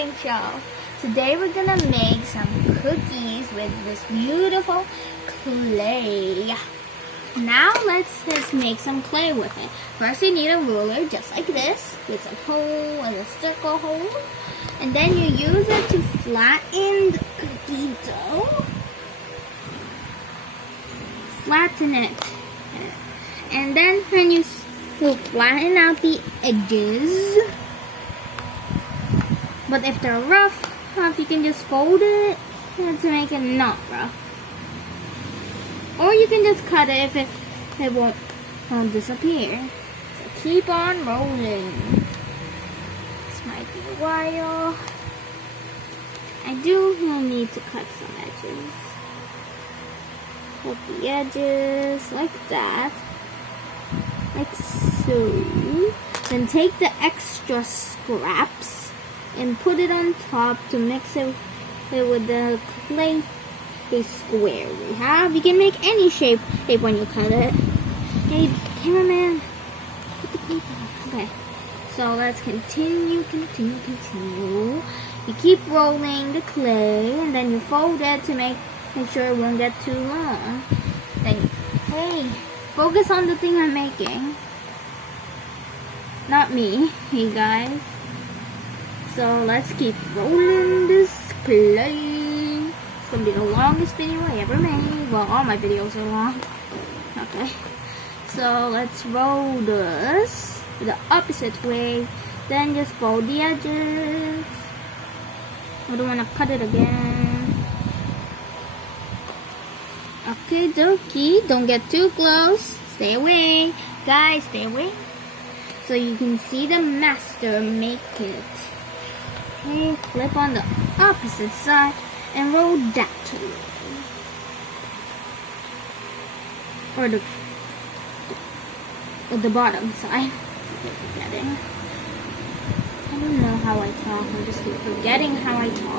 cooking show. Today we're gonna make some cookies with this beautiful clay. Now let's make some clay with it. First you need a ruler just like this with a hole and a circle hole. And then you use it to flatten the cookie dough. Flatten it. And then when you flatten out the edges. But if they're rough, you can just fold it to make it not rough. Or you can just cut it if it won't disappear. So keep on rolling. This might be a while. I do need to cut some edges. Cut the edges like that. Like so. Then take the extra scraps and put it on top to mix it with the clay square we have. You can make any shape when you cut it. Hey, cameraman, put the paper on. Okay, so let's continue. You keep rolling the clay and then you fold it to make sure it won't get too long. Then, hey, focus on the thing I'm making. Not me, hey guys. So let's keep rolling this clay. It's gonna be the longest video I ever made. Well, all my videos are long. Okay. So let's roll this the opposite way. Then just fold the edges. I don't want to cut it again. Okay, dokie. Don't get too close. Stay away. Guys, stay away. So you can see the master make it. Okay, flip on the opposite side and roll that way. Or the bottom side. I keep forgetting. I don't know how I talk. I just keep forgetting how I talk.